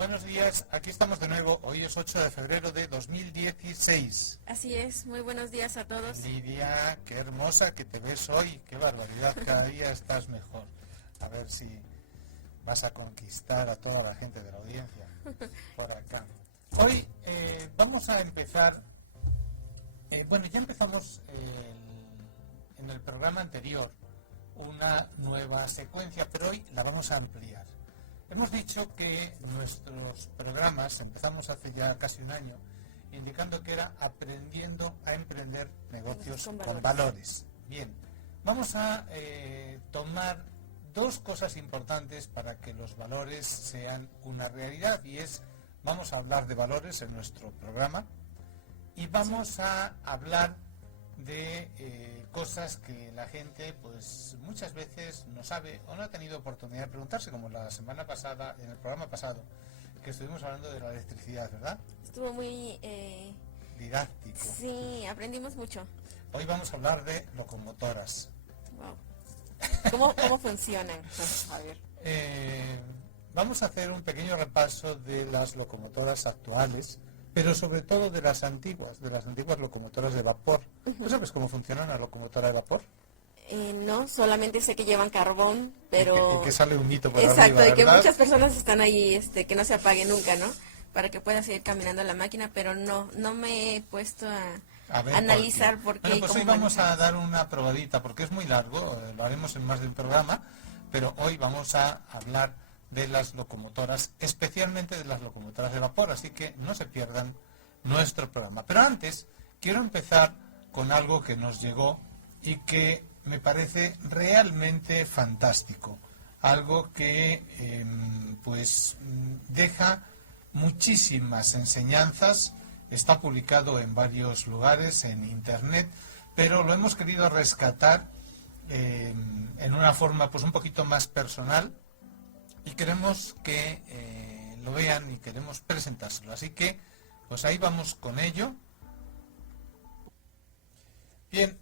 Buenos días, aquí estamos de nuevo. Hoy es 8 de febrero de 2016. Así es, muy buenos días a todos. Lidia, qué hermosa que te ves hoy, qué barbaridad, cada día estás mejor. A ver si vas a conquistar a toda la gente de la audiencia por acá. Hoy vamos a empezar, ya empezamos en el programa anterior una nueva secuencia, pero hoy la vamos a ampliar. Hemos dicho que nuestros programas, empezamos hace ya casi un año, indicando que era aprendiendo a emprender negocios con valores. Bien, vamos a tomar dos cosas importantes para que los valores sean una realidad, y vamos a hablar de valores en nuestro programa y vamos a hablar de cosas que la gente pues muchas veces no sabe o no ha tenido oportunidad de preguntarse, como la semana pasada, en el programa pasado, que estuvimos hablando de la electricidad, ¿verdad? Estuvo muy didáctico. Sí, aprendimos mucho. Hoy vamos a hablar de locomotoras. Wow. ¿Cómo funcionan? A ver. Vamos a hacer un pequeño repaso de las locomotoras actuales, pero sobre todo de las antiguas locomotoras de vapor. ¿Tú sabes cómo funciona una locomotora de vapor? No, solamente sé que llevan carbón, pero... Y que sale un hito por Exacto, arriba, y que ¿verdad? muchas personas están ahí, que no se apague nunca, ¿no? Para que pueda seguir caminando la máquina, pero no me he puesto a ver, analizar por qué. Bueno, pues hoy vamos a dar una probadita, porque es muy largo, lo haremos en más de un programa, pero hoy vamos a hablar de las locomotoras, especialmente de las locomotoras de vapor, así que no se pierdan nuestro programa. Pero antes, quiero empezar con algo que nos llegó y que me parece realmente fantástico, algo que deja muchísimas enseñanzas. Está publicado en varios lugares, en internet, pero lo hemos querido rescatar en una forma pues un poquito más personal, y queremos que lo vean y queremos presentárselo. Así que, pues ahí vamos con ello. Bien,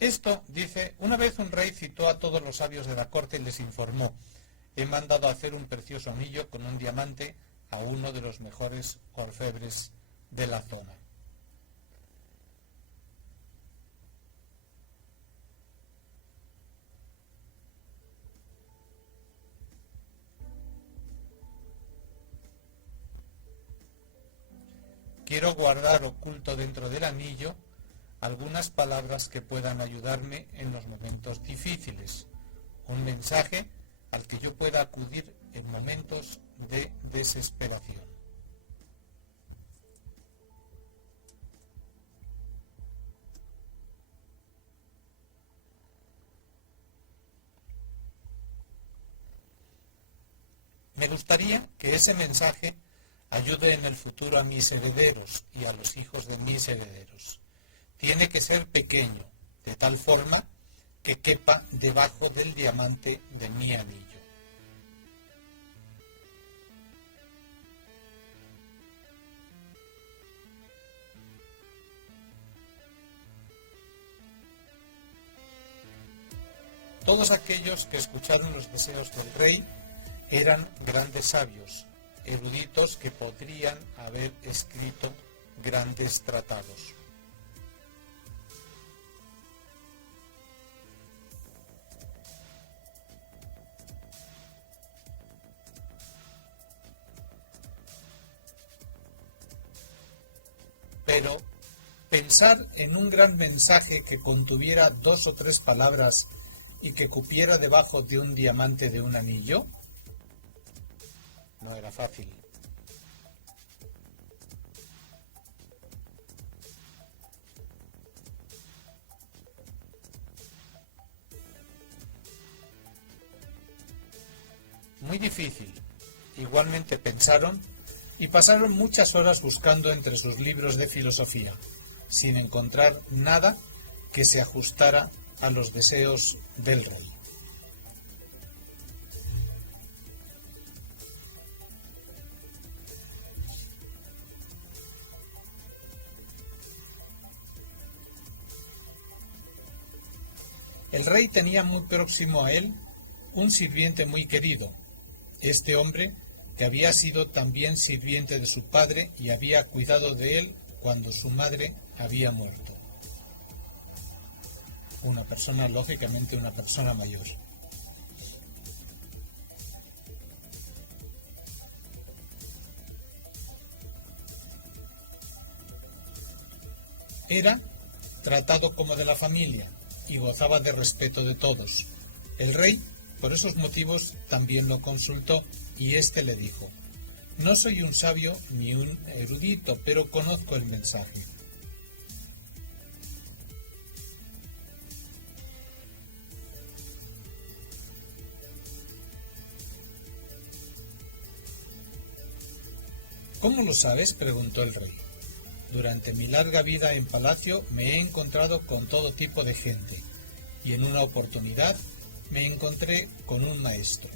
esto dice: una vez un rey citó a todos los sabios de la corte y les informó: he mandado a hacer un precioso anillo con un diamante a uno de los mejores orfebres de la zona. Quiero guardar oculto dentro del anillo algunas palabras que puedan ayudarme en los momentos difíciles, un mensaje al que yo pueda acudir en momentos de desesperación. Me gustaría que ese mensaje ayude en el futuro a mis herederos y a los hijos de mis herederos. Tiene que ser pequeño, de tal forma que quepa debajo del diamante de mi anillo. Todos aquellos que escucharon los deseos del rey eran grandes sabios, eruditos que podrían haber escrito grandes tratados. Pero pensar en un gran mensaje que contuviera 2 o 3 palabras y que cupiera debajo de un diamante de un anillo no era fácil. Muy difícil. Igualmente pensaron y pasaron muchas horas buscando entre sus libros de filosofía, sin encontrar nada que se ajustara a los deseos del rey. El rey tenía muy próximo a él un sirviente muy querido. Este hombre que había sido también sirviente de su padre y había cuidado de él cuando su madre había muerto. Una persona, lógicamente, una persona mayor. Era tratado como de la familia y gozaba de respeto de todos. El rey, por esos motivos, también lo consultó y éste le dijo: «No soy un sabio ni un erudito, pero conozco el mensaje». «¿Cómo lo sabes?», preguntó el rey. «Durante mi larga vida en palacio me he encontrado con todo tipo de gente, y en una oportunidad me encontré con un maestro».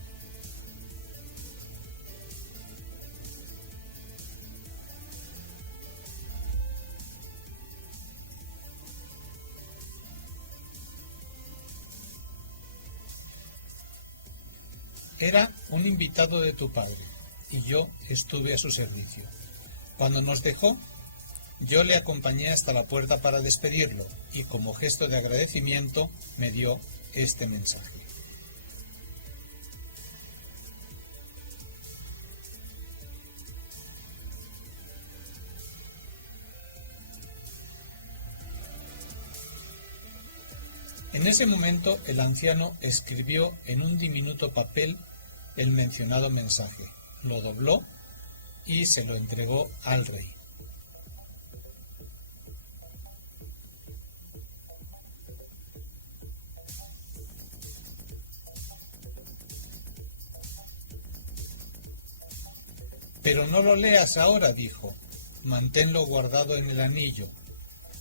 Era un invitado de tu padre, y yo estuve a su servicio. Cuando nos dejó, yo le acompañé hasta la puerta para despedirlo, y como gesto de agradecimiento me dio este mensaje. En ese momento el anciano escribió en un diminuto papel el mencionado mensaje, lo dobló y se lo entregó al rey. «Pero no lo leas ahora», dijo, «manténlo guardado en el anillo.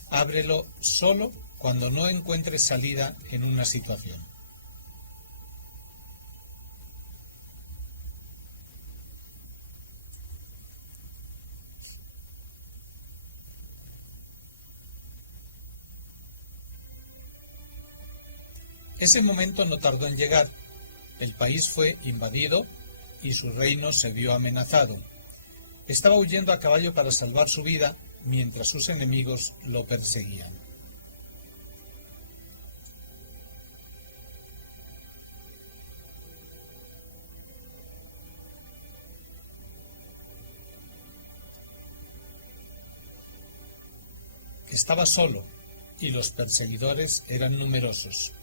Ábrelo solo cuando no encuentres salida en una situación». Ese momento no tardó en llegar. El país fue invadido y su reino se vio amenazado. Estaba huyendo a caballo para salvar su vida mientras sus enemigos lo perseguían. Estaba solo y los perseguidores eran numerosos.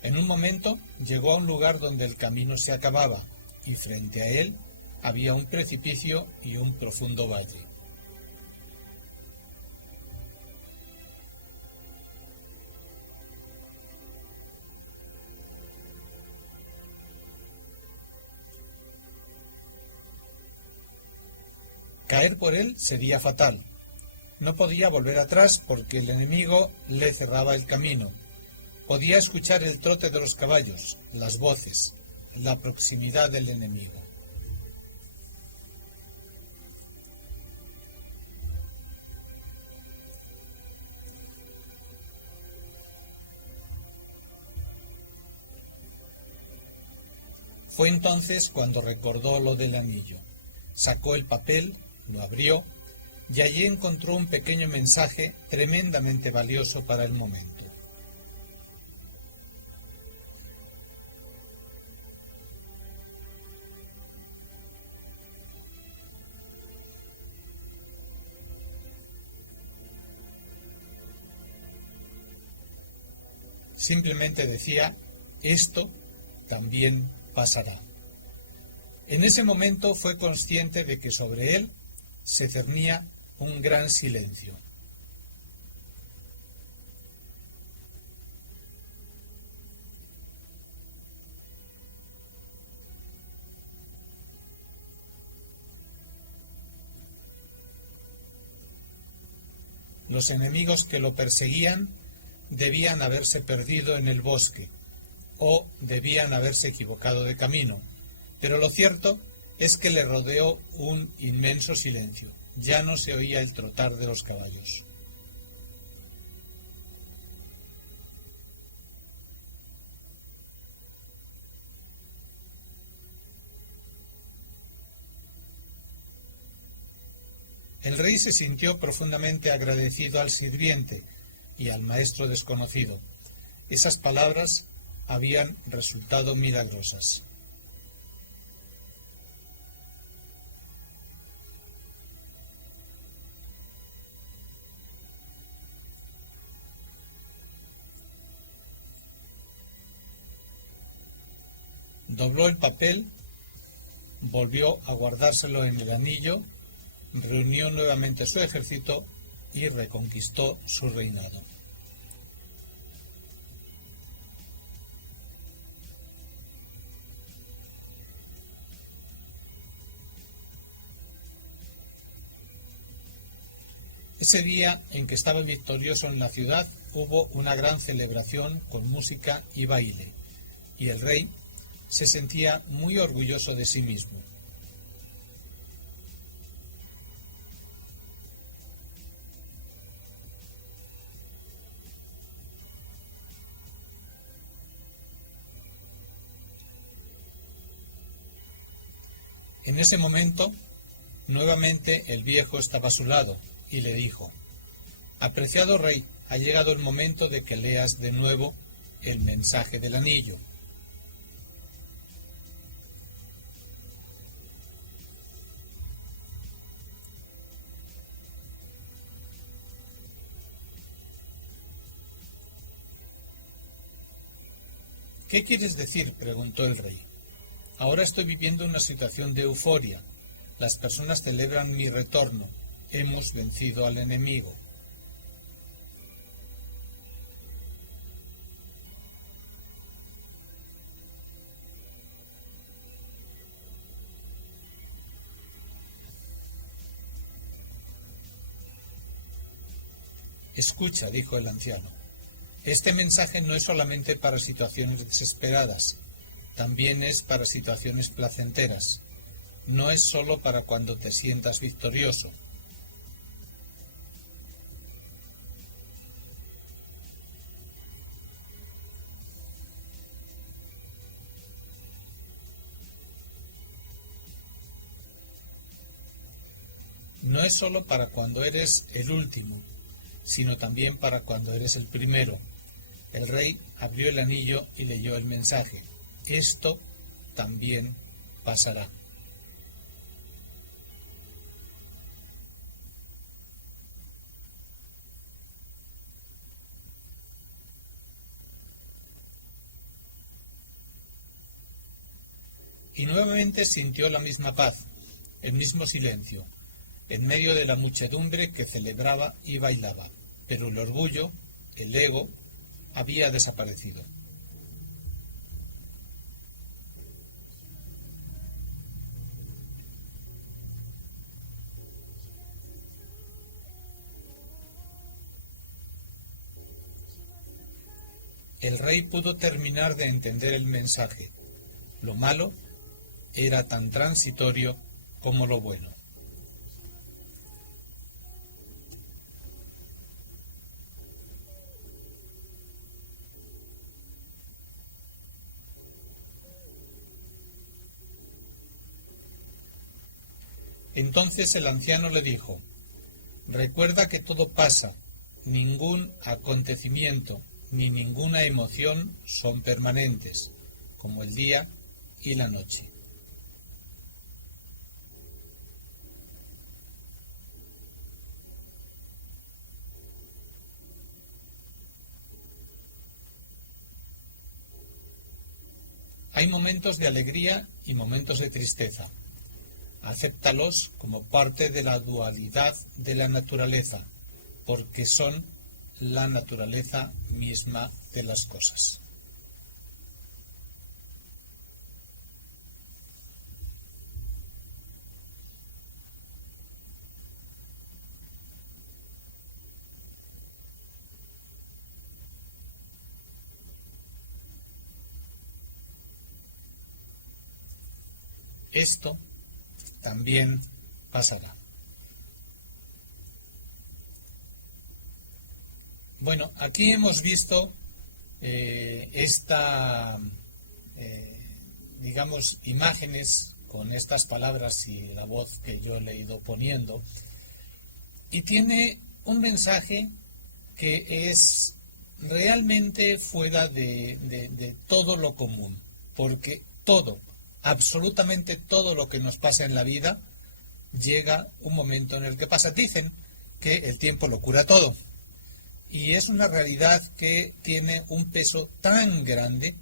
En un momento llegó a un lugar donde el camino se acababa y frente a él había un precipicio y un profundo valle. Caer por él sería fatal. No podía volver atrás porque el enemigo le cerraba el camino. Podía escuchar el trote de los caballos, las voces, la proximidad del enemigo. Fue entonces cuando recordó lo del anillo. Sacó el papel, lo abrió y allí encontró un pequeño mensaje tremendamente valioso para el momento. Simplemente decía: esto también pasará. En ese momento fue consciente de que sobre él se cernía un gran silencio. Los enemigos que lo perseguían debían haberse perdido en el bosque o debían haberse equivocado de camino, pero lo cierto es que le rodeó un inmenso silencio. Ya no se oía el trotar de los caballos. El rey se sintió profundamente agradecido al sirviente y al maestro desconocido. Esas palabras habían resultado milagrosas. Dobló el papel, volvió a guardárselo en el anillo, reunió nuevamente su ejército y reconquistó su reinado. Ese día en que estaba victorioso en la ciudad hubo una gran celebración con música y baile, y el rey se sentía muy orgulloso de sí mismo. En ese momento, nuevamente el viejo estaba a su lado y le dijo: «Apreciado rey, ha llegado el momento de que leas de nuevo el mensaje del anillo». «¿Qué quieres decir?», preguntó el rey. «Ahora estoy viviendo una situación de euforia. Las personas celebran mi retorno. Hemos vencido al enemigo». «Escucha», dijo el anciano. «Este mensaje no es solamente para situaciones desesperadas, también es para situaciones placenteras. No es solo para cuando te sientas victorioso». No es solo para cuando eres el último, sino también para cuando eres el primero. El rey abrió el anillo y leyó el mensaje. Esto también pasará. Y nuevamente sintió la misma paz, el mismo silencio, en medio de la muchedumbre que celebraba y bailaba, pero el orgullo, el ego, había desaparecido. El rey pudo terminar de entender el mensaje. Lo malo era tan transitorio como lo bueno. Entonces el anciano le dijo: «Recuerda que todo pasa, ningún acontecimiento ni ninguna emoción son permanentes, como el día y la noche». Hay momentos de alegría y momentos de tristeza. Acéptalos como parte de la dualidad de la naturaleza, porque son la naturaleza misma de las cosas. Esto también pasará. Bueno, aquí hemos visto digamos, imágenes con estas palabras y la voz que yo le he ido poniendo, y tiene un mensaje que es realmente fuera de todo lo común, porque todo, absolutamente todo lo que nos pasa en la vida, llega un momento en el que pasa. Dicen que el tiempo lo cura todo, y es una realidad que tiene un peso tan grande,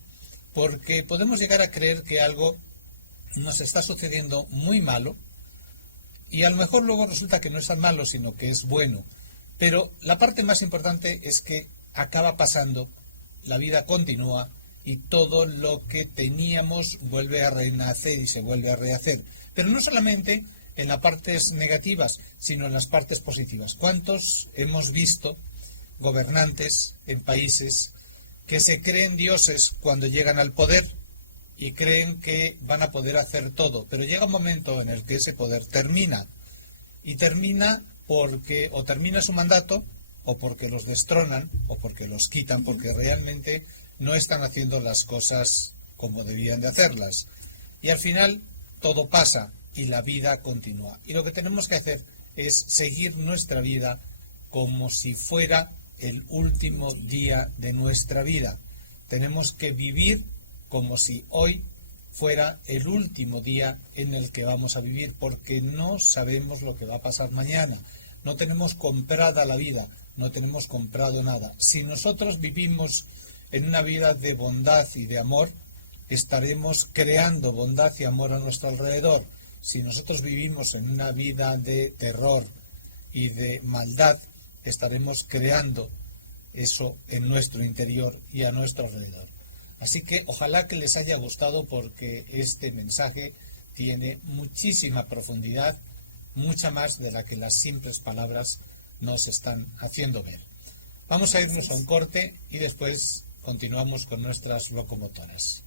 porque podemos llegar a creer que algo nos está sucediendo muy malo, y a lo mejor luego resulta que no es tan malo, sino que es bueno. Pero la parte más importante es que acaba pasando, la vida continúa y todo lo que teníamos vuelve a renacer y se vuelve a rehacer. Pero no solamente en las partes negativas, sino en las partes positivas. ¿Cuántos hemos visto gobernantes en países que se creen dioses cuando llegan al poder y creen que van a poder hacer todo? Pero llega un momento en el que ese poder termina, y termina porque o termina su mandato, o porque los destronan, o porque los quitan, porque realmente no están haciendo las cosas como debían de hacerlas. Y al final todo pasa y la vida continúa. Y lo que tenemos que hacer es seguir nuestra vida como si fuera el último día de nuestra vida. Tenemos que vivir como si hoy fuera el último día en el que vamos a vivir, porque no sabemos lo que va a pasar mañana. No tenemos comprada la vida, no tenemos comprado nada. Si nosotros vivimos en una vida de bondad y de amor, estaremos creando bondad y amor a nuestro alrededor. Si nosotros vivimos en una vida de terror y de maldad, estaremos creando eso en nuestro interior y a nuestro alrededor. Así que ojalá que les haya gustado, porque este mensaje tiene muchísima profundidad, mucha más de la que las simples palabras nos están haciendo ver. Vamos a irnos a un corte y después continuamos con nuestras locomotoras.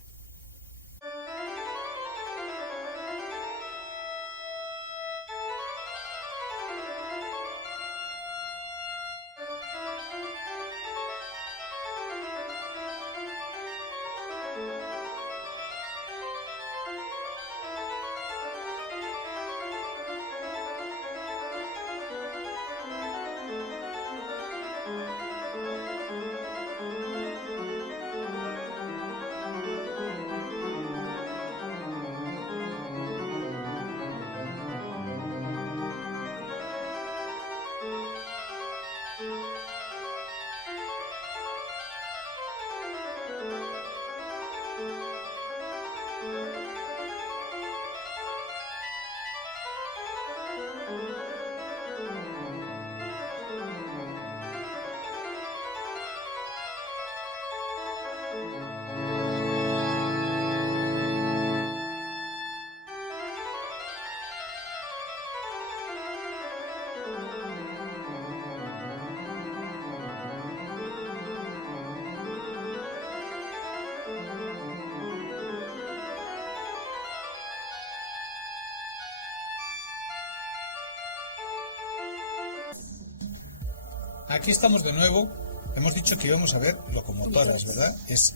Aquí estamos de nuevo. Hemos dicho que íbamos a ver locomotoras, ¿verdad? Es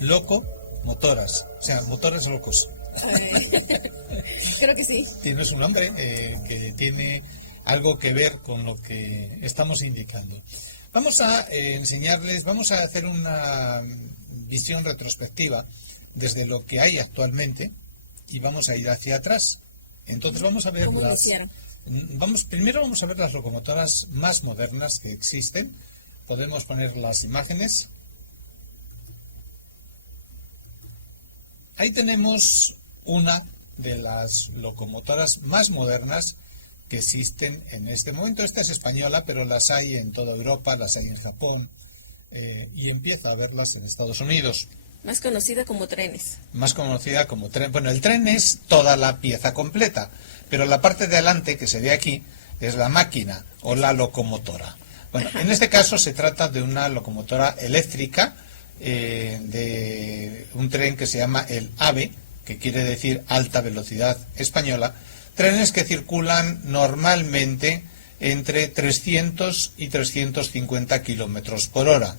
locomotoras, o sea, motores locos. Creo que sí. Tienes un nombre que tiene algo que ver con lo que estamos indicando. Vamos a enseñarles, vamos a hacer una visión retrospectiva desde lo que hay actualmente y vamos a ir hacia atrás. Entonces vamos a ver primero vamos a ver las locomotoras más modernas que existen. Podemos poner las imágenes. Ahí tenemos una de las locomotoras más modernas que existen en este momento. Esta es española, pero las hay en toda Europa, las hay en Japón y empieza a verlas en Estados Unidos. Más conocida como trenes. Más conocida como tren. Bueno, el tren es toda la pieza completa, pero la parte de adelante que se ve aquí es la máquina o la locomotora. Bueno, en este caso se trata de una locomotora eléctrica de un tren que se llama el AVE, que quiere decir alta velocidad española, trenes que circulan normalmente entre 300 y 350 kilómetros por hora.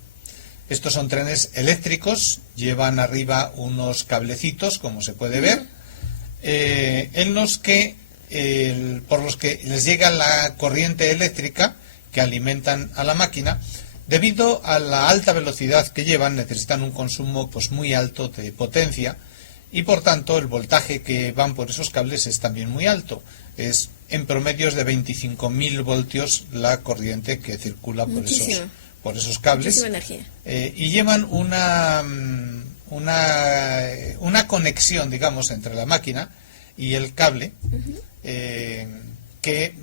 Estos son trenes eléctricos, llevan arriba unos cablecitos, como se puede ver, en los que por los que les llega la corriente eléctrica que alimentan a la máquina. Debido a la alta velocidad que llevan, necesitan un consumo pues muy alto de potencia y por tanto el voltaje que van por esos cables es también muy alto. Es en promedio es de 25.000 voltios la corriente que circula por esos cables. Muchísima energía. Y llevan una conexión, digamos, entre la máquina y el cable, que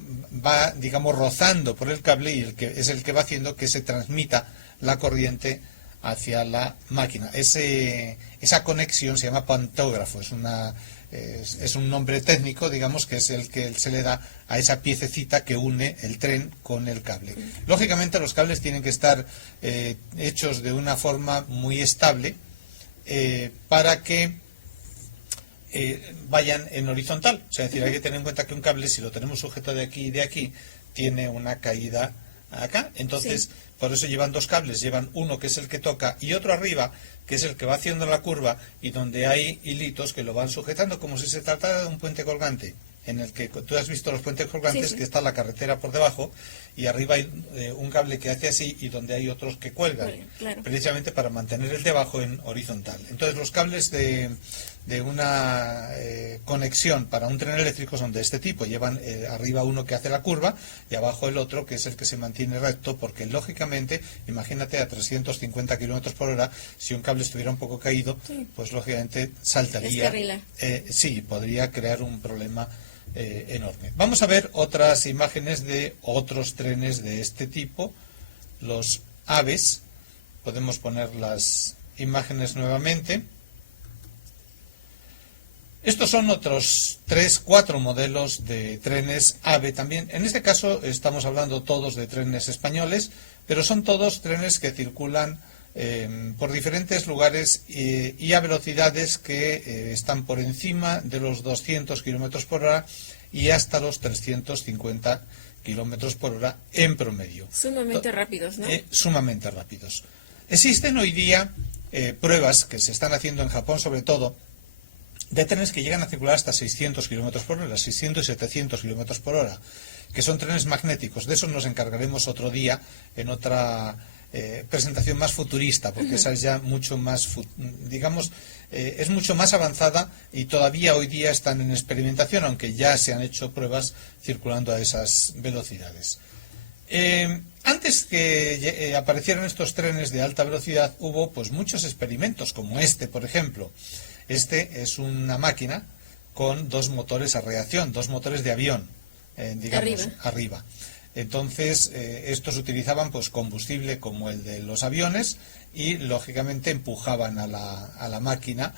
va, digamos, rozando por el cable y es el que va haciendo que se transmita la corriente hacia la máquina. Esa conexión se llama pantógrafo, es un nombre técnico, digamos, que es el que se le da a esa piececita que une el tren con el cable. Lógicamente los cables tienen que estar hechos de una forma muy estable para que vayan en horizontal. O sea, es decir, hay que tener en cuenta que un cable, si lo tenemos sujeto de aquí y de aquí, tiene una caída acá. Entonces, por eso llevan dos cables, llevan uno que es el que toca y otro arriba, que es el que va haciendo la curva y donde hay hilitos que lo van sujetando como si se tratara de un puente colgante, en el que tú has visto los puentes colgantes, que está la carretera por debajo y arriba hay un cable que hace así y donde hay otros que cuelgan, precisamente para mantener el de abajo en horizontal. Entonces los cables de una conexión para un tren eléctrico son de este tipo, llevan arriba uno que hace la curva y abajo el otro que es el que se mantiene recto, porque lógicamente, imagínate a 350 kilómetros por hora, si un cable estuviera un poco caído, pues lógicamente saltaría. Sí, podría crear un problema enorme. Vamos a ver otras imágenes de otros trenes de este tipo, los AVEs. Podemos poner las imágenes nuevamente. Estos son otros 3-4 modelos de trenes AVE también. En este caso estamos hablando todos de trenes españoles, pero son todos trenes que circulan por diferentes lugares y a velocidades que están por encima de los 200 kilómetros por hora y hasta los 350 kilómetros por hora en promedio. Sumamente rápidos, ¿no? Sumamente rápidos. Existen hoy día pruebas que se están haciendo en Japón, sobre todo, de trenes que llegan a circular hasta 600 kilómetros por hora, 600 y 700 kilómetros por hora, que son trenes magnéticos. De eso nos encargaremos otro día en otra presentación más futurista, porque esa es ya mucho más, digamos, es mucho más avanzada y todavía hoy día están en experimentación, aunque ya se han hecho pruebas circulando a esas velocidades. Antes que aparecieran estos trenes de alta velocidad, hubo pues muchos experimentos, como este, por ejemplo. Este es una máquina con dos motores a reacción, dos motores de avión, digamos, arriba. Entonces, estos utilizaban pues combustible como el de los aviones y, lógicamente, empujaban a la máquina.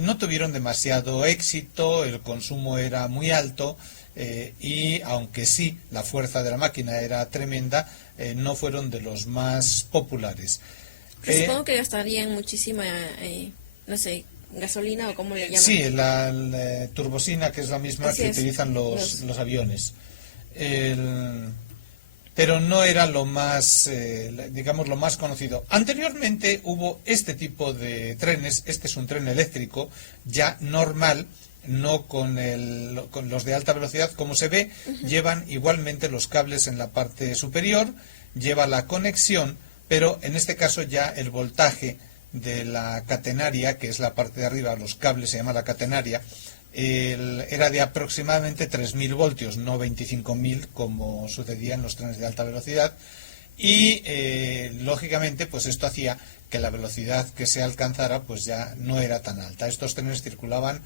No tuvieron demasiado éxito, el consumo era muy alto y, aunque sí, la fuerza de la máquina era tremenda, no fueron de los más populares. Supongo que gastarían muchísima, no sé, gasolina o cómo le llaman. Sí, la turbosina, que es la misma que utilizan los aviones. Pero no era lo más, digamos, lo más conocido. Anteriormente hubo este tipo de trenes. Este es un tren eléctrico ya normal, no con los de alta velocidad. Como se ve, llevan igualmente los cables en la parte superior, lleva la conexión, pero en este caso ya el voltaje de la catenaria, que es la parte de arriba, los cables se llama la catenaria, era de aproximadamente 3.000 voltios, no 25.000 como sucedía en los trenes de alta velocidad y lógicamente pues esto hacía que la velocidad que se alcanzara pues ya no era tan alta. Estos trenes circulaban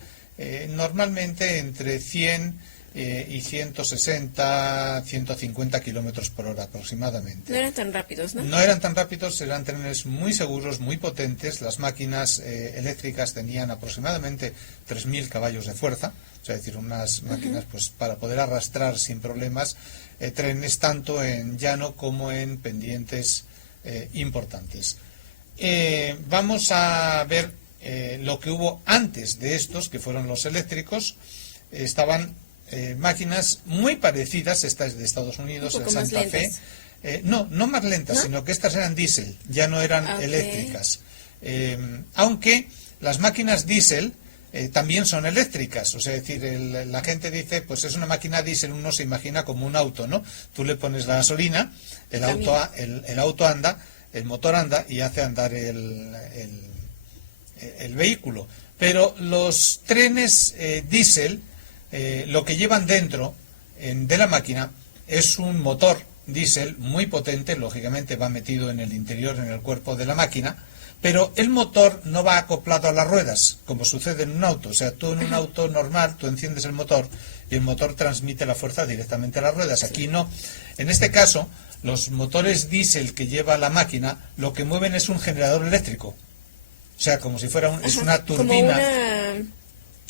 normalmente entre 100 y 160, 150 kilómetros por hora aproximadamente. No eran tan rápidos, ¿no? No eran tan rápidos, eran trenes muy seguros, muy potentes. Las máquinas eléctricas tenían aproximadamente 3.000 caballos de fuerza, o sea, es decir, unas máquinas pues para poder arrastrar sin problemas trenes tanto en llano como en pendientes importantes. Vamos a ver lo que hubo antes de estos, que fueron los eléctricos. Estaban máquinas muy parecidas, esta es de Estados Unidos, el Santa Fe. No más lentas, ¿no? Sino que estas eran diésel, ya no eran eléctricas. Aunque las máquinas diésel también son eléctricas. O sea, es decir, la gente dice, pues es una máquina diésel, uno se imagina como un auto, ¿no? Tú le pones la gasolina, el auto anda, el motor anda y hace andar el vehículo. Pero los trenes diésel, lo que llevan dentro de la máquina es un motor diésel muy potente, lógicamente va metido en el interior, en el cuerpo de la máquina, pero el motor no va acoplado a las ruedas, como sucede en un auto. O sea, tú en un auto normal, tú enciendes el motor y el motor transmite la fuerza directamente a las ruedas. Aquí no. En este caso, los motores diésel que lleva la máquina, lo que mueven es un generador eléctrico. O sea, como si fuera es una turbina,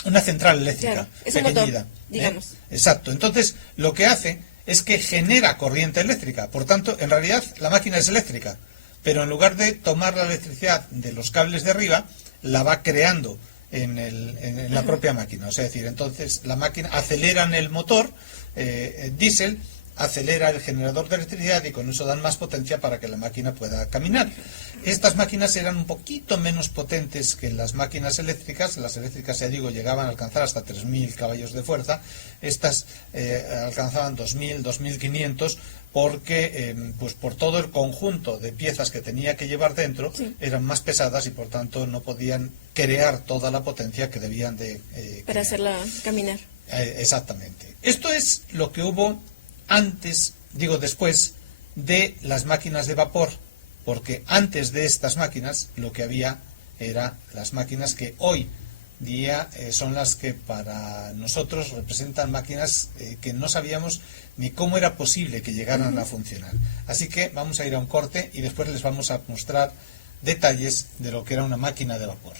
una central eléctrica, claro, es pequeñita, un motor, digamos. Exacto. Entonces, lo que hace es que genera corriente eléctrica. Por tanto, en realidad, la máquina es eléctrica. Pero en lugar de tomar la electricidad de los cables de arriba, la va creando en la propia máquina. O sea, es decir, entonces la máquina acelera en el motor diésel, acelera el generador de electricidad y con eso dan más potencia para que la máquina pueda caminar. Estas máquinas eran un poquito menos potentes que las máquinas eléctricas. Las eléctricas, ya digo, llegaban a alcanzar hasta 3.000 caballos de fuerza. Estas alcanzaban 2.000, 2.500 porque pues por todo el conjunto de piezas que tenía que llevar dentro, sí, eran más pesadas y por tanto no podían crear toda la potencia que debían de para hacerla caminar. Exactamente. Esto es lo que hubo antes, digo después, de las máquinas de vapor, porque antes de estas máquinas lo que había era las máquinas que hoy día son las que para nosotros representan máquinas que no sabíamos ni cómo era posible que llegaran a funcionar. Así que vamos a ir a un corte y después les vamos a mostrar detalles de lo que era una máquina de vapor.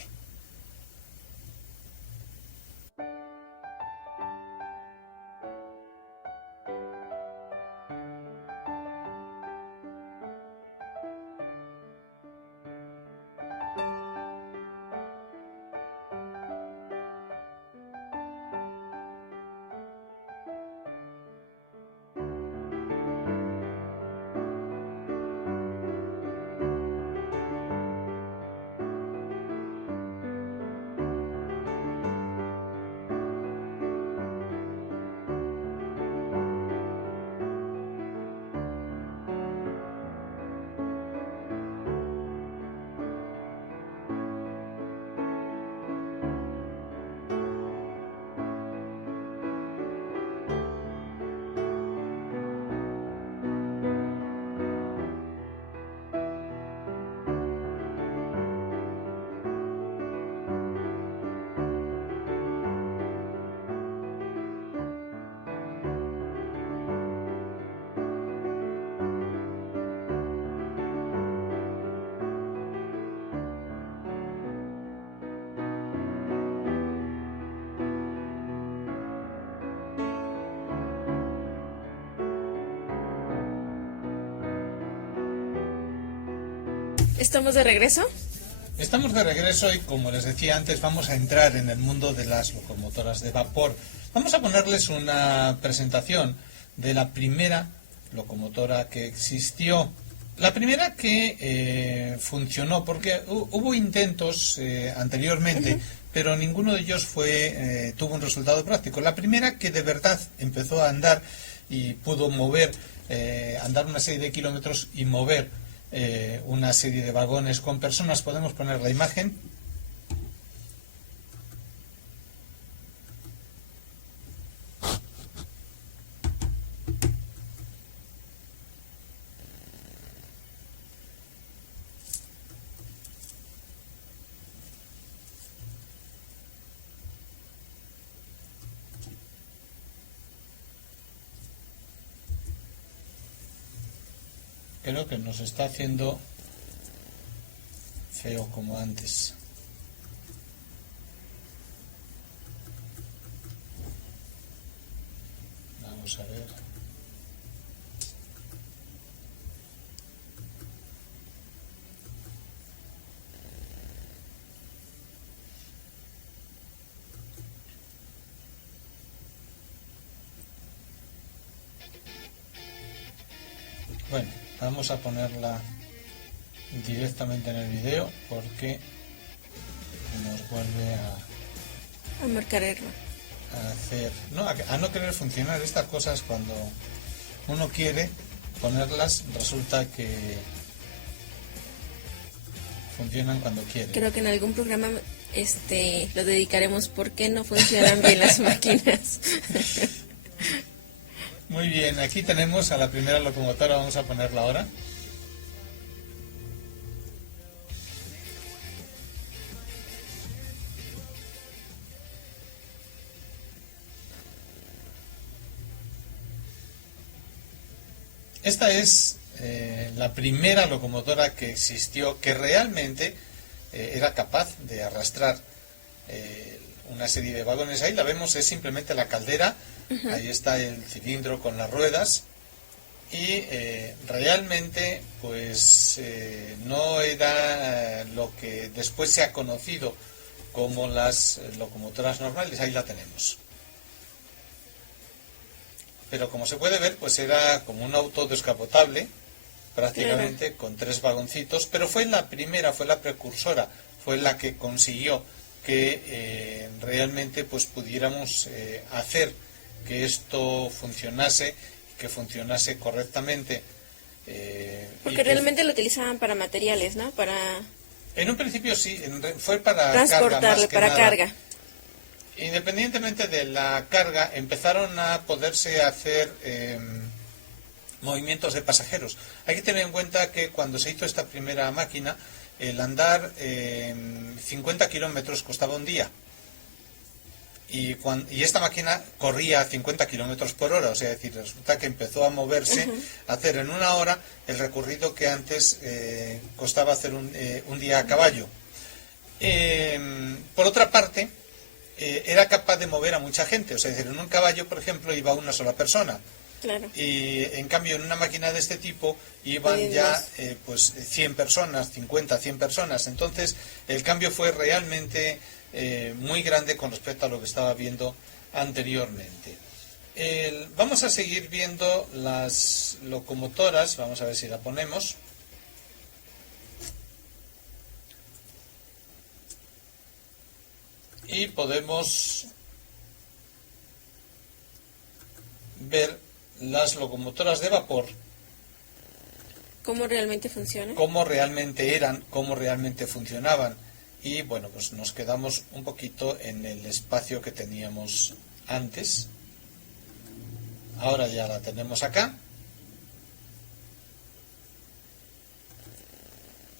¿Estamos de regreso? Estamos de regreso y, como les decía antes, vamos a entrar en el mundo de las locomotoras de vapor. Vamos a ponerles una presentación de la primera locomotora que existió. La primera que funcionó, porque hubo intentos anteriormente, pero ninguno de ellos tuvo un resultado práctico. La primera que de verdad empezó a andar y pudo mover, andar una serie de kilómetros y mover una serie de vagones con personas. Podemos poner la imagen. Creo que nos está haciendo feo como antes. Vamos a ver. Bueno, vamos a ponerla directamente en el vídeo porque nos vuelve A marcar error. A no querer funcionar estas cosas cuando uno quiere ponerlas, resulta que funcionan cuando quiere. Creo que en algún programa lo dedicaremos por qué no funcionan bien las máquinas. Muy bien, aquí tenemos a la primera locomotora, vamos a ponerla ahora. Esta es la primera locomotora que existió que realmente era capaz de arrastrar una serie de vagones. Ahí la vemos, es simplemente la caldera. Uh-huh. Ahí está el cilindro con las ruedas y realmente pues no era lo que después se ha conocido como las locomotoras normales. Ahí la tenemos. Pero como se puede ver, pues era como un auto descapotable, prácticamente, claro, con 3 vagoncitos, pero fue la primera, fue la precursora, fue la que consiguió que realmente pues pudiéramos hacer que esto funcionase, que funcionase correctamente. Porque realmente lo utilizaban para materiales, ¿no? En un principio sí, fue para transportarlo, carga, más que para nada. Carga. Independientemente de la carga, empezaron a poderse hacer movimientos de pasajeros. Hay que tener en cuenta que cuando se hizo esta primera máquina, el andar 50 kilómetros costaba un día. Y esta máquina corría a 50 kilómetros por hora, o sea, es decir, resulta que empezó a moverse, uh-huh, a hacer en una hora el recorrido que antes costaba hacer un día a caballo. Por otra parte, era capaz de mover a mucha gente, o sea, es decir, en un caballo, por ejemplo, iba una sola persona. Claro. Y en cambio en una máquina de este tipo iban ya pues 100 personas, 50, 100 personas. Entonces el cambio fue realmente muy grande con respecto a lo que estaba viendo anteriormente. Vamos a seguir viendo las locomotoras, vamos a ver si la ponemos. Y podemos ver las locomotoras de vapor. ¿Cómo realmente funcionan? Cómo realmente eran, cómo realmente funcionaban. Y bueno, pues nos quedamos un poquito en el espacio que teníamos antes. Ahora ya la tenemos acá.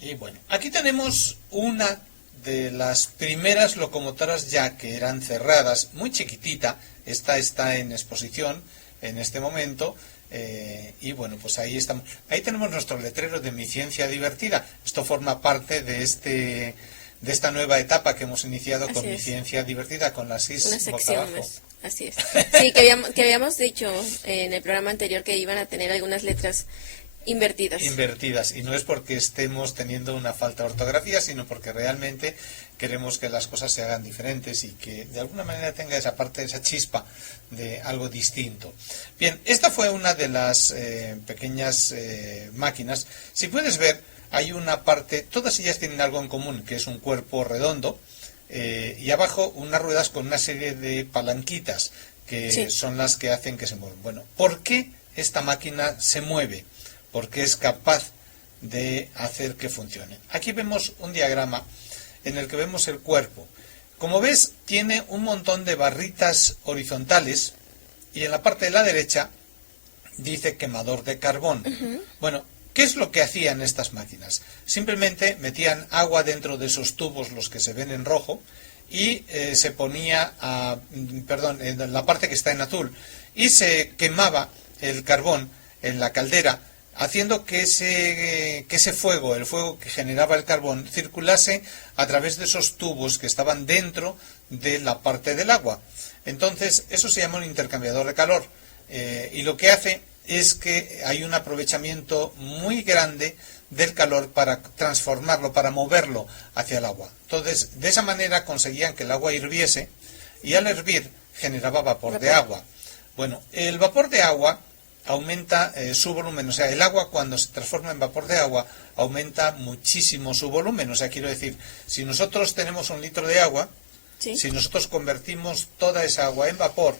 Y bueno, aquí tenemos una de las primeras locomotoras ya que eran cerradas, muy chiquitita. Esta está en exposición en este momento, y bueno, pues ahí estamos. Ahí tenemos nuestro letrero de Mi Ciencia Divertida. Esto forma parte de esta nueva etapa que hemos iniciado. Así con es. Mi Ciencia Divertida, con las 6 una sección más. Así es. Sí, que habíamos dicho en el programa anterior que iban a tener algunas letras invertidas. Y no es porque estemos teniendo una falta de ortografía, sino porque realmente queremos que las cosas se hagan diferentes y que de alguna manera tenga esa parte, esa chispa de algo distinto. Bien, esta fue una de las pequeñas máquinas. Si puedes ver, hay una parte, todas ellas tienen algo en común, que es un cuerpo redondo, y abajo unas ruedas con una serie de palanquitas, que sí, son las que hacen que se muevan. Bueno, ¿por qué esta máquina se mueve? Porque es capaz de hacer que funcione. Aquí vemos un diagrama en el que vemos el cuerpo. Como ves, tiene un montón de barritas horizontales y en la parte de la derecha dice quemador de carbón. Uh-huh. Bueno, ¿qué es lo que hacían estas máquinas? Simplemente metían agua dentro de esos tubos, los que se ven en rojo, y se ponía en la parte que está en azul, y se quemaba el carbón en la caldera, haciendo que ese fuego, el fuego que generaba el carbón, circulase a través de esos tubos que estaban dentro de la parte del agua. Entonces, eso se llama un intercambiador de calor. Y lo que hace es que hay un aprovechamiento muy grande del calor para transformarlo, para moverlo hacia el agua. Entonces, de esa manera conseguían que el agua hirviese y al hervir generaba vapor de agua. Bueno, el vapor de agua aumenta su volumen, o sea, el agua cuando se transforma en vapor de agua aumenta muchísimo su volumen. O sea, quiero decir, si nosotros tenemos 1 litro de agua Sí. Si nosotros convertimos toda esa agua en vapor,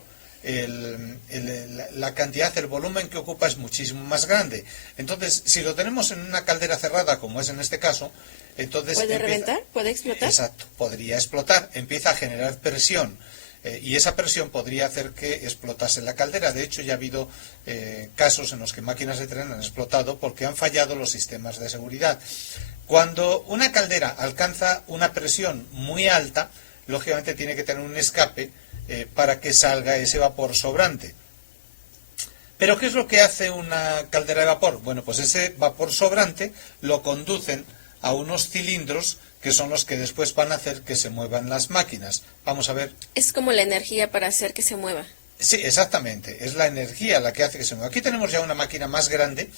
la cantidad, el volumen que ocupa es muchísimo más grande. Entonces, si lo tenemos en una caldera cerrada, como es en este caso, entonces ¿puede reventar? ¿Puede explotar? Exacto, podría explotar, empieza a generar presión. Y esa presión podría hacer que explotase la caldera. De hecho, ya ha habido casos en los que máquinas de tren han explotado porque han fallado los sistemas de seguridad. Cuando una caldera alcanza una presión muy alta, lógicamente tiene que tener un escape para que salga ese vapor sobrante. ¿Pero qué es lo que hace una caldera de vapor? Bueno, pues ese vapor sobrante lo conducen a unos cilindros que son los que después van a hacer que se muevan las máquinas. Vamos a ver. Es como la energía para hacer que se mueva. Sí, exactamente. Es la energía la que hace que se mueva. Aquí tenemos ya una máquina más grande,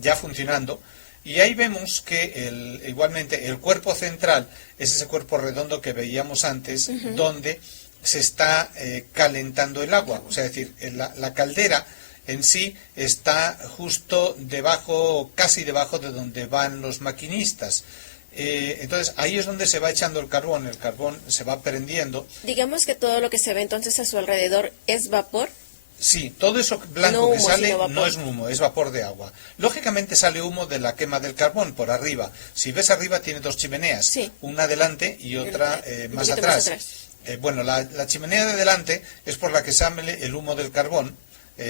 ya funcionando, y ahí vemos que igualmente el cuerpo central es ese cuerpo redondo que veíamos antes, donde se está calentando el agua. O sea, es decir, la caldera en sí está justo debajo, casi debajo de donde van los maquinistas. Entonces ahí es donde se va echando el carbón se va prendiendo. Digamos que todo lo que se ve entonces a su alrededor es vapor. Sí, todo eso blanco no humo, que sale no es humo, es vapor de agua. Lógicamente sale humo de la quema del carbón por arriba. Si ves arriba tiene dos chimeneas, sí, una adelante y otra más atrás. Bueno, la chimenea de delante es por la que sale el humo del carbón.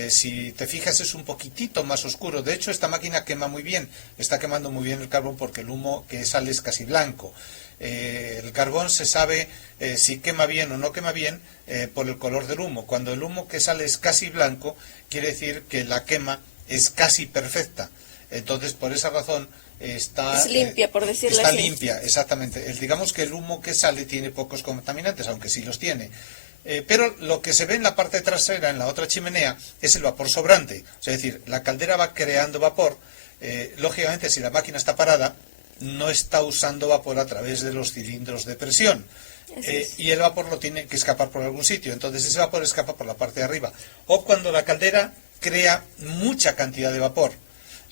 Si te fijas es un poquitito más oscuro. De hecho, esta máquina quema muy bien, está quemando muy bien el carbón porque el humo que sale es casi blanco. El carbón se sabe si quema bien o no quema bien por el color del humo. Cuando el humo que sale es casi blanco, quiere decir que la quema es casi perfecta. Entonces, por esa razón está... Es limpia, por decirlo así. Está así. limpia, exactamente. Digamos que el humo que sale tiene pocos contaminantes, aunque sí los tiene. Pero lo que se ve en la parte trasera, en la otra chimenea, es el vapor sobrante. O sea, es decir, la caldera va creando vapor. Lógicamente, si la máquina está parada, no está usando vapor a través de los cilindros de presión. Y el vapor lo tiene que escapar por algún sitio. Entonces, ese vapor escapa por la parte de arriba. O cuando la caldera crea mucha cantidad de vapor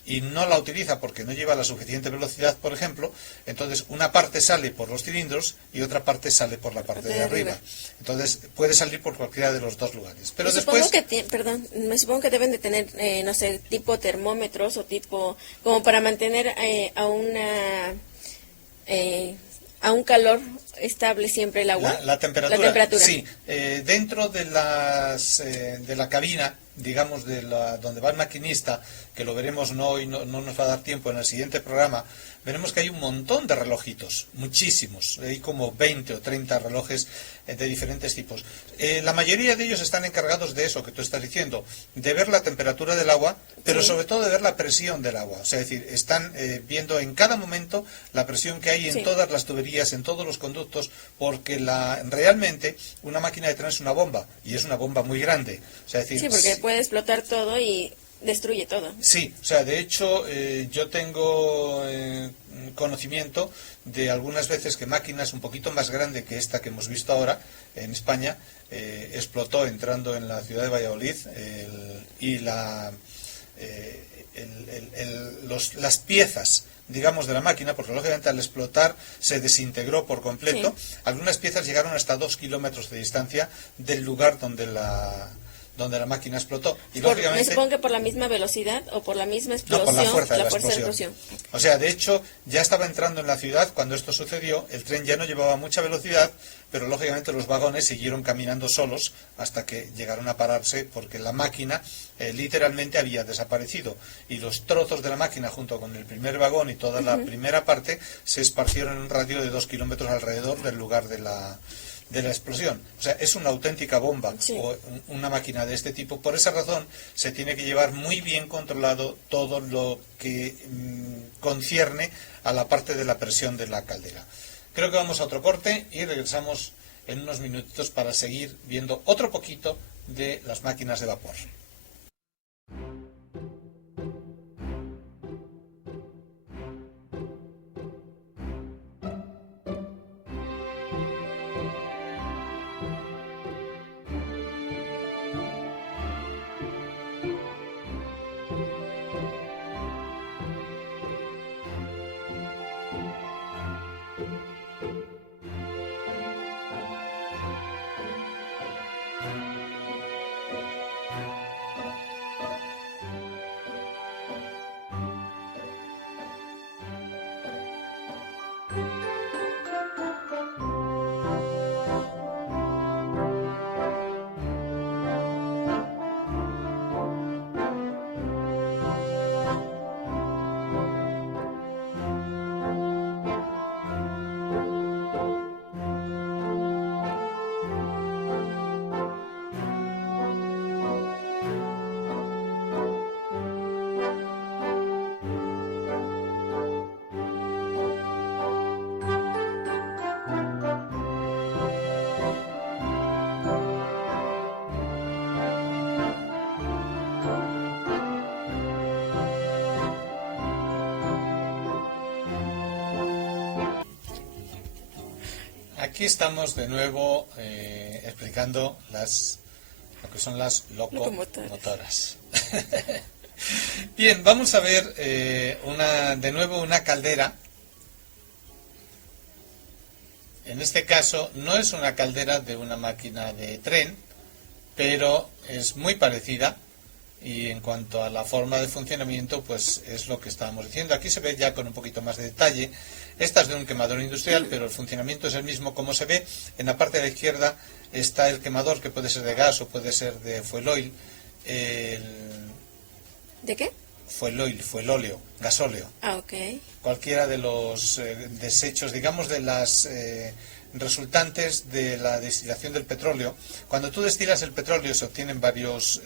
y no la utiliza porque no lleva la suficiente velocidad, por ejemplo, entonces una parte sale por los cilindros y otra parte sale por la parte de arriba. Entonces puede salir por cualquiera de los dos lugares. Pero después... me supongo que deben de tener, no sé, tipo termómetros o tipo, como para mantener a un calor estable siempre el agua. La temperatura. Sí, dentro de la cabina, digamos, donde va el maquinista, que lo veremos hoy, no nos va a dar tiempo en el siguiente programa, veremos que hay un montón de relojitos, muchísimos, hay como 20 o 30 relojes de diferentes tipos. La mayoría de ellos están encargados de eso que tú estás diciendo, de ver la temperatura del agua, pero sobre todo de ver la presión del agua. O sea, es decir, están viendo en cada momento la presión que hay en todas las tuberías, en todos los conductos, porque realmente una máquina de tren es una bomba, y es una bomba muy grande. O sea, es decir, sí, porque puede explotar todo y destruye todo. Sí, o sea, de hecho, yo tengo conocimiento de algunas veces que máquinas un poquito más grande que esta que hemos visto ahora en España explotó entrando en la ciudad de Valladolid y las piezas, digamos, de la máquina, porque lógicamente al explotar se desintegró por completo. Sí. Algunas piezas llegaron hasta 2 kilómetros de distancia del lugar donde la máquina explotó. Y me supongo que por la misma velocidad o por la misma explosión. No, por la fuerza de la explosión. O sea, de hecho, ya estaba entrando en la ciudad cuando esto sucedió, el tren ya no llevaba mucha velocidad, pero lógicamente los vagones siguieron caminando solos hasta que llegaron a pararse porque la máquina literalmente había desaparecido y los trozos de la máquina junto con el primer vagón y toda la primera parte se esparcieron en un radio de 2 kilómetros alrededor del lugar de la explosión. O sea, es una auténtica bomba o una máquina de este tipo. Por esa razón se tiene que llevar muy bien controlado todo lo que concierne a la parte de la presión de la caldera. Creo que vamos a otro corte y regresamos en unos minutitos para seguir viendo otro poquito de las máquinas de vapor. Aquí estamos de nuevo explicando lo que son las locomotoras. Bien, vamos a ver de nuevo una caldera. En este caso no es una caldera de una máquina de tren, pero es muy parecida. Y en cuanto a la forma de funcionamiento, pues es lo que estábamos diciendo. Aquí se ve ya con un poquito más de detalle. Esta es de un quemador industrial, pero el funcionamiento es el mismo. Como se ve, en la parte de la izquierda está el quemador, que puede ser de gas o puede ser de fuel oil. ¿De qué? Fuel óleo, gasóleo. Ah, ok. Cualquiera de los desechos, digamos, de las resultantes de la destilación del petróleo. Cuando tú destilas el petróleo se obtienen varios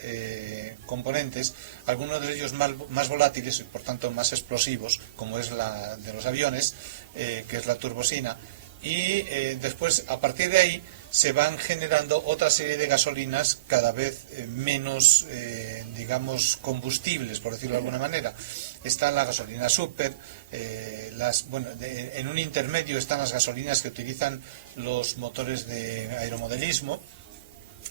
componentes, algunos de ellos más volátiles y por tanto más explosivos, como es la de los aviones, que es la turbosina, y después a partir de ahí se van generando otra serie de gasolinas cada vez menos, digamos, combustibles, por decirlo de alguna manera. Está la gasolina super, en un intermedio están las gasolinas que utilizan los motores de aeromodelismo.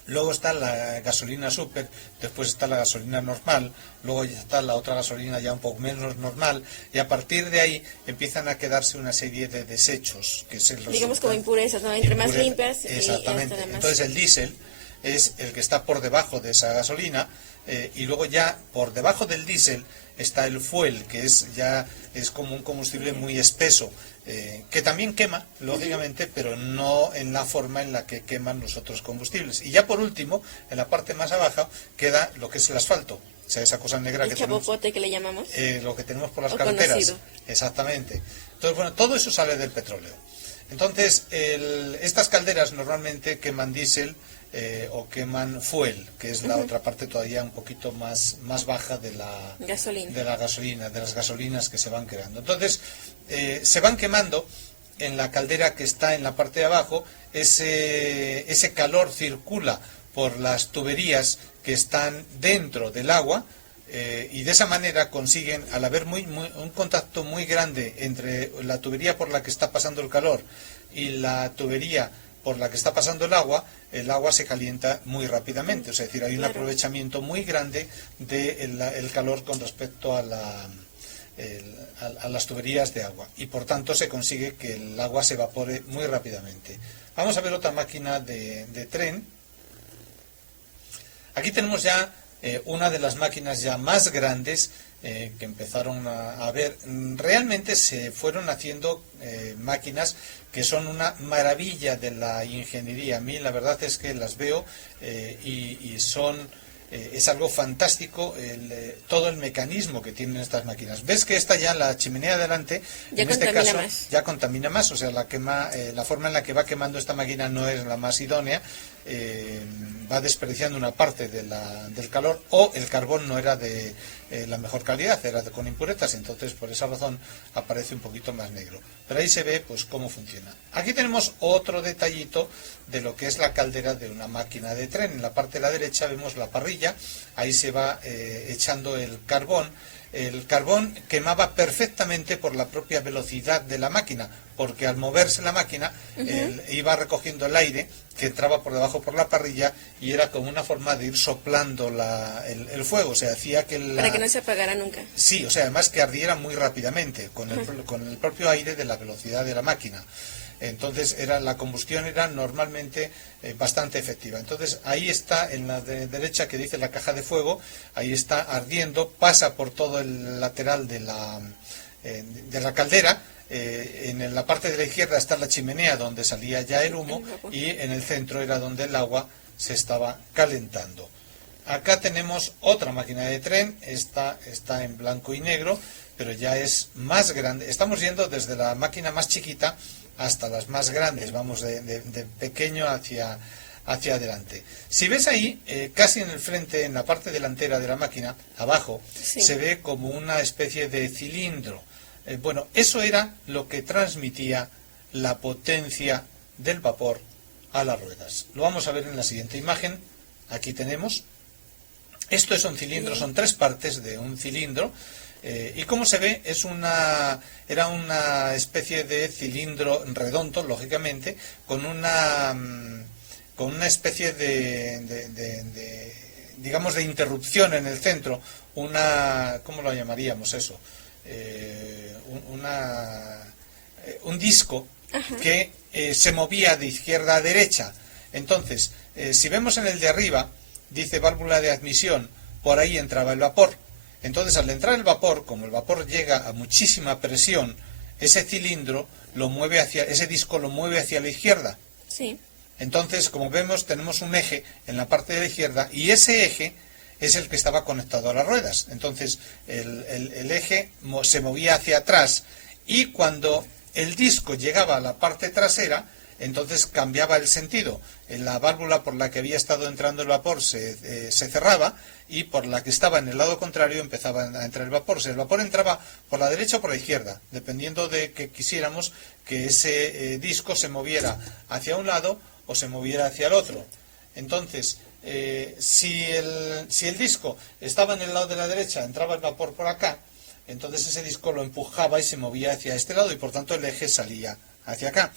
Luego está la gasolina super, después está la gasolina normal, luego ya está la otra gasolina ya un poco menos normal, y a partir de ahí empiezan a quedarse una serie de desechos, que es digamos como impurezas, ¿no? Entre más limpias. Exactamente. Entonces el diésel es el que está por debajo de esa gasolina, y luego ya por debajo del diésel está el fuel, que es como un combustible muy espeso, que también quema, lógicamente, pero no en la forma en la que queman los otros combustibles. Y ya por último, en la parte más abajo, queda lo que es el asfalto, o sea, esa cosa negra que chapopote que le llamamos. Lo que tenemos por las carreteras. Conocido. Exactamente. Entonces, bueno, todo eso sale del petróleo. Entonces, estas calderas normalmente queman diésel o queman fuel, que es la otra parte todavía un poquito más baja de la gasolina, de las gasolinas que se van creando. Entonces, se van quemando en la caldera que está en la parte de abajo, ese calor circula por las tuberías que están dentro del agua, y de esa manera consiguen, al haber un contacto muy grande entre la tubería por la que está pasando el calor y la tubería por la que está pasando el agua se calienta muy rápidamente. Es decir, hay un aprovechamiento muy grande del calor con respecto a las tuberías de agua. Y por tanto se consigue que el agua se evapore muy rápidamente. Vamos a ver otra máquina de tren. Aquí tenemos ya una de las máquinas ya más grandes que empezaron a ver. Realmente se fueron haciendo máquinas que son una maravilla de la ingeniería. A mí la verdad es que las veo y es algo fantástico todo el mecanismo que tienen estas máquinas. Ves que esta ya, la chimenea de delante, en este caso ya contamina más, o sea, la forma en la que va quemando esta máquina no es la más idónea, va desperdiciando una parte del calor, o el carbón no era de la mejor calidad, era con impurezas, entonces por esa razón aparece un poquito más negro. Pero ahí se ve pues cómo funciona. Aquí tenemos otro detallito de lo que es la caldera de una máquina de tren. En la parte de la derecha vemos la parrilla, ahí se va echando el carbón. El carbón quemaba perfectamente por la propia velocidad de la máquina, porque al moverse la máquina iba recogiendo el aire que entraba por debajo por la parrilla, y era como una forma de ir soplando el fuego. O sea, hacía que para que no se apagara nunca. Sí, o sea, además que ardiera muy rápidamente con el propio aire de la velocidad de la máquina. Entonces la combustión era normalmente bastante efectiva. Entonces ahí está en la derecha, que dice la caja de fuego, ahí está ardiendo, pasa por todo el lateral de la caldera. En la parte de la izquierda está la chimenea donde salía ya el humo, y en el centro era donde el agua se estaba calentando. Acá tenemos otra máquina de tren, esta está en blanco y negro, pero ya es más grande. Estamos yendo desde la máquina más chiquita hasta las más grandes, vamos de pequeño hacia adelante. Si ves ahí, casi en el frente, en la parte delantera de la máquina, abajo, se ve como una especie de cilindro. Bueno, eso era lo que transmitía la potencia del vapor a las ruedas. Lo vamos a ver en la siguiente imagen. Aquí tenemos. Esto es un cilindro, son tres partes de un cilindro. Y como se ve, era una especie de cilindro redondo, lógicamente, con una especie digamos, de interrupción en el centro, ¿cómo lo llamaríamos eso? Un disco que se movía de izquierda a derecha. Entonces, si vemos en el de arriba, dice válvula de admisión, por ahí entraba el vapor. Entonces, al entrar el vapor, como el vapor llega a muchísima presión, ese cilindro ese disco lo mueve hacia la izquierda. Sí. Entonces, como vemos, tenemos un eje en la parte de la izquierda y ese eje es el que estaba conectado a las ruedas. Entonces, el eje se movía hacia atrás y cuando el disco llegaba a la parte trasera, entonces cambiaba el sentido. La válvula por la que había estado entrando el vapor se cerraba y por la que estaba en el lado contrario empezaba a entrar el vapor. O sea, el vapor entraba por la derecha o por la izquierda, dependiendo de que quisiéramos que ese disco se moviera hacia un lado o se moviera hacia el otro. Entonces, si el disco estaba en el lado de la derecha, entraba el vapor por acá, entonces ese disco lo empujaba y se movía hacia este lado y por tanto el eje salía hacia acá.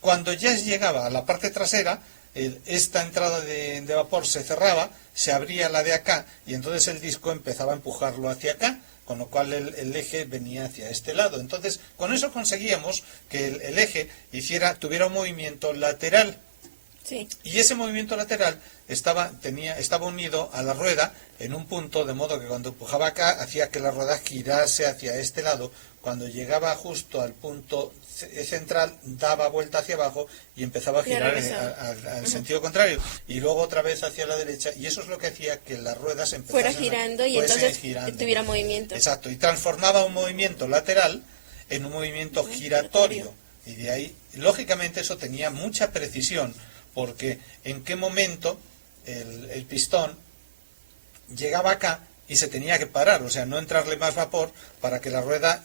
Cuando ya llegaba a la parte trasera, esta entrada de vapor se cerraba, se abría la de acá y entonces el disco empezaba a empujarlo hacia acá, con lo cual el eje venía hacia este lado. Entonces, con eso conseguíamos que el eje tuviera un movimiento lateral. Sí. Y ese movimiento lateral estaba unido a la rueda en un punto, de modo que cuando empujaba acá hacía que la rueda girase hacia este lado. Cuando llegaba justo al punto central, daba vuelta hacia abajo y empezaba a girar al sentido contrario. Y luego otra vez hacia la derecha. Y eso es lo que hacía que las ruedas fuera girando y entonces tuviera movimiento. Exacto. Y transformaba un movimiento lateral en un movimiento giratorio. Y de ahí, lógicamente, eso tenía mucha precisión. Porque en qué momento el pistón llegaba acá y se tenía que parar, o sea, no entrarle más vapor para que la rueda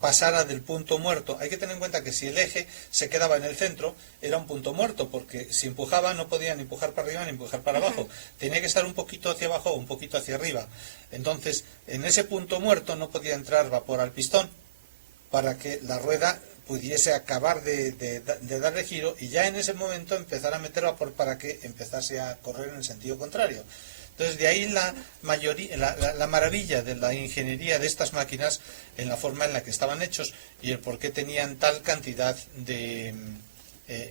pasara del punto muerto. Hay que tener en cuenta que si el eje se quedaba en el centro, era un punto muerto, porque si empujaba no podía ni empujar para arriba ni empujar para abajo. Tenía que estar un poquito hacia abajo o un poquito hacia arriba. Entonces, en ese punto muerto no podía entrar vapor al pistón para que la rueda pudiese acabar de darle giro y ya en ese momento empezar a meter vapor para que empezase a correr en el sentido contrario. Entonces, de ahí la maravilla de la ingeniería de estas máquinas en la forma en la que estaban hechos y el por qué tenían tal cantidad de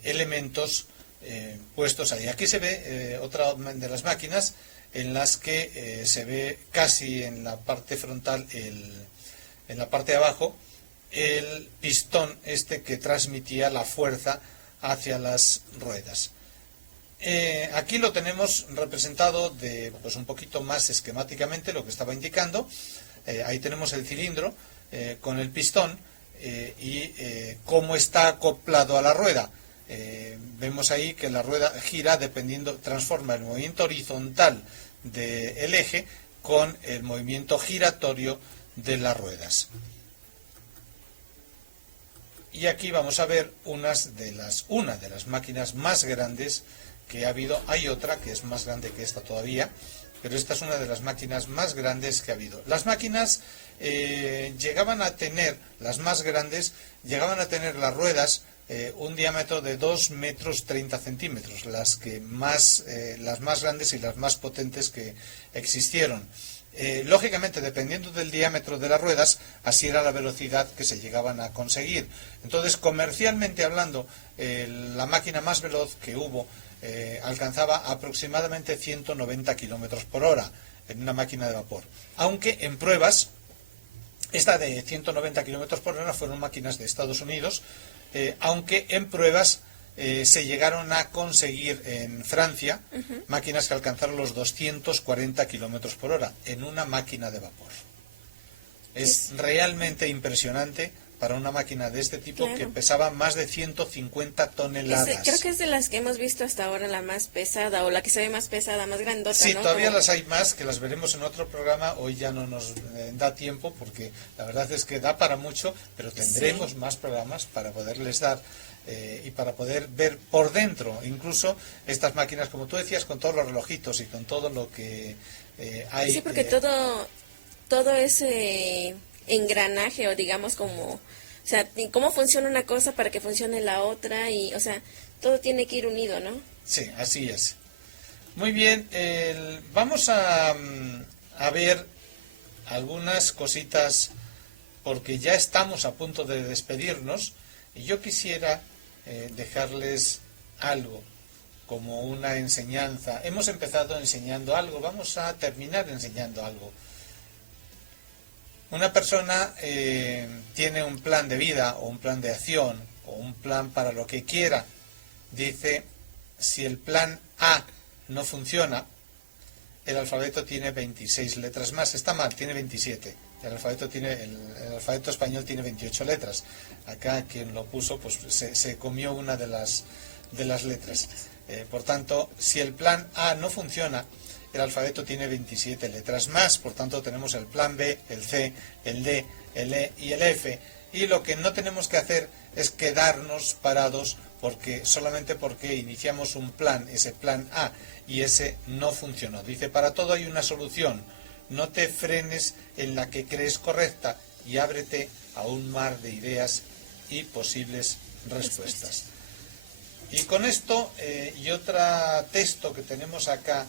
elementos puestos ahí. Aquí se ve otra de las máquinas en las que se ve casi en la parte frontal, en la parte de abajo, el pistón que transmitía la fuerza hacia las ruedas. Aquí lo tenemos representado pues un poquito más esquemáticamente lo que estaba indicando. Ahí tenemos el cilindro con el pistón y cómo está acoplado a la rueda. Vemos ahí que la rueda gira transforma el movimiento horizontal del eje con el movimiento giratorio de las ruedas. Y aquí vamos a ver una de las máquinas más grandes que ha habido. Hay otra que es más grande que esta todavía, pero esta es una de las máquinas más grandes que ha habido. Las máquinas las más grandes, llegaban a tener las ruedas un diámetro de 2 metros 30 centímetros, las más grandes y las más potentes que existieron. Lógicamente, dependiendo del diámetro de las ruedas, así era la velocidad que se llegaban a conseguir. Entonces, comercialmente hablando, la máquina más veloz que hubo alcanzaba aproximadamente 190 kilómetros por hora en una máquina de vapor. Aunque en pruebas, esta de 190 kilómetros por hora fueron máquinas de Estados Unidos, aunque en pruebas se llegaron a conseguir en Francia máquinas que alcanzaron los 240 kilómetros por hora en una máquina de vapor. Es realmente impresionante para una máquina de este tipo, claro, que pesaba más de 150 toneladas. Creo que es de las que hemos visto hasta ahora la más pesada, o la que se ve más pesada, más grandota, sí, ¿no? Todavía las hay más, que las veremos en otro programa. Hoy ya no nos da tiempo, porque la verdad es que da para mucho, pero tendremos más programas para poderles dar y para poder ver por dentro, incluso estas máquinas, como tú decías, con todos los relojitos y con todo lo que hay. Sí, porque todo ese engranaje o digamos como, o sea, cómo funciona una cosa para que funcione la otra y, o sea, todo tiene que ir unido, ¿no? Sí, así es. Muy bien, vamos a ver algunas cositas porque ya estamos a punto de despedirnos y yo quisiera dejarles algo como una enseñanza. Hemos empezado enseñando algo, vamos a terminar enseñando algo. Una persona tiene un plan de vida o un plan de acción o un plan para lo que quiera. Dice, si el plan A no funciona, el alfabeto tiene 26 letras más. Está mal, tiene 27. El alfabeto español tiene 28 letras. Acá quien lo puso pues se comió una de las letras. Por tanto, si el plan A no funciona, el alfabeto tiene 27 letras más. Por tanto, tenemos el plan B, el C, el D, el E y el F. Y lo que no tenemos que hacer es quedarnos parados solamente porque iniciamos un plan, ese plan A, y ese no funcionó. Dice, para todo hay una solución. No te frenes en la que crees correcta y ábrete a un mar de ideas y posibles respuestas. Y con esto y otro texto que tenemos acá,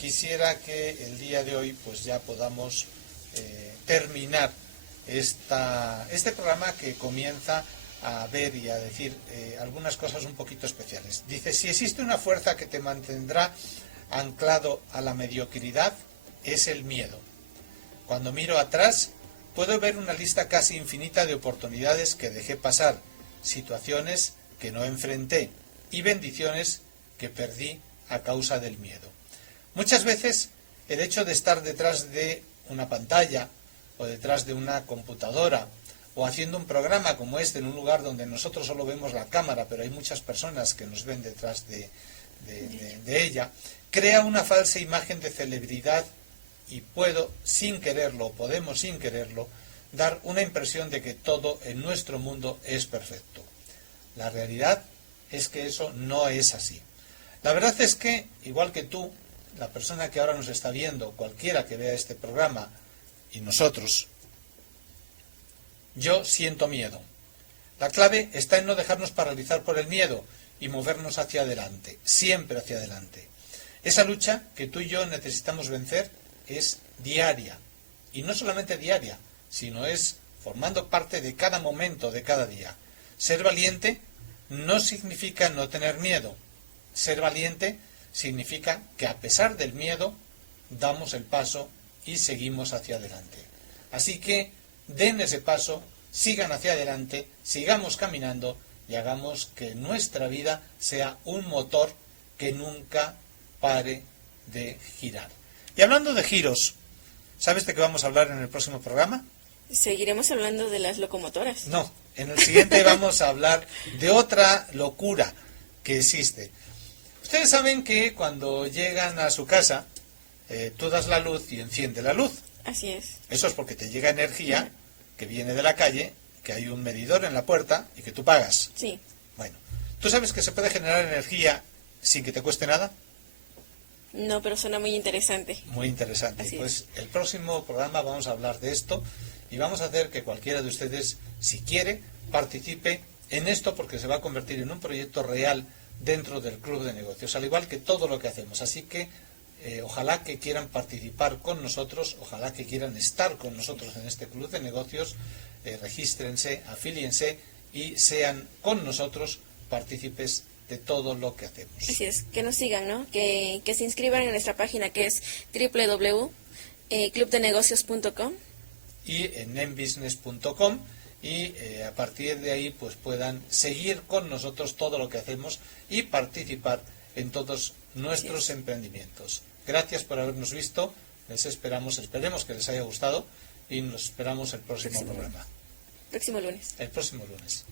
quisiera que el día de hoy pues ya podamos terminar este programa que comienza a ver y a decir algunas cosas un poquito especiales. Dice, si existe una fuerza que te mantendrá anclado a la mediocridad, es el miedo. Cuando miro atrás, puedo ver una lista casi infinita de oportunidades que dejé pasar, situaciones que no enfrenté y bendiciones que perdí a causa del miedo. Muchas veces el hecho de estar detrás de una pantalla o detrás de una computadora o haciendo un programa como este en un lugar donde nosotros solo vemos la cámara, pero hay muchas personas que nos ven detrás de ella, crea una falsa imagen de celebridad y podemos sin quererlo, dar una impresión de que todo en nuestro mundo es perfecto. La realidad es que eso no es así. La verdad es que, igual que tú, la persona que ahora nos está viendo, cualquiera que vea este programa, y nosotros, yo siento miedo. La clave está en no dejarnos paralizar por el miedo y movernos hacia adelante, siempre hacia adelante. Esa lucha que tú y yo necesitamos vencer es diaria. Y no solamente diaria, sino es formando parte de cada momento, de cada día. Ser valiente no significa no tener miedo. Ser valiente significa que a pesar del miedo, damos el paso y seguimos hacia adelante. Así que den ese paso, sigan hacia adelante, sigamos caminando y hagamos que nuestra vida sea un motor que nunca pare de girar. Y hablando de giros, ¿sabes de qué vamos a hablar en el próximo programa? Seguiremos hablando de las locomotoras. No, en el siguiente vamos a hablar de otra locura que existe. Ustedes saben que cuando llegan a su casa, tú das la luz y enciende la luz. Así es. Eso es porque te llega energía que viene de la calle, que hay un medidor en la puerta y que tú pagas. Sí. Bueno, ¿tú sabes que se puede generar energía sin que te cueste nada? No, pero suena muy interesante. Muy interesante. Así pues el próximo programa vamos a hablar de esto y vamos a hacer que cualquiera de ustedes, si quiere, participe en esto porque se va a convertir en un proyecto real dentro del Club de Negocios, al igual que todo lo que hacemos. Así que ojalá que quieran participar con nosotros, ojalá que quieran estar con nosotros en este Club de Negocios, regístrense, afíliense y sean con nosotros partícipes de todo lo que hacemos. Así es, que nos sigan, ¿no? Que se inscriban en nuestra página que es www.clubdenegocios.com y en nembusiness.com y a partir de ahí pues puedan seguir con nosotros todo lo que hacemos y participar en todos nuestros emprendimientos. Gracias por habernos visto, esperemos que les haya gustado y nos esperamos el próximo programa. Próximo lunes. El próximo lunes.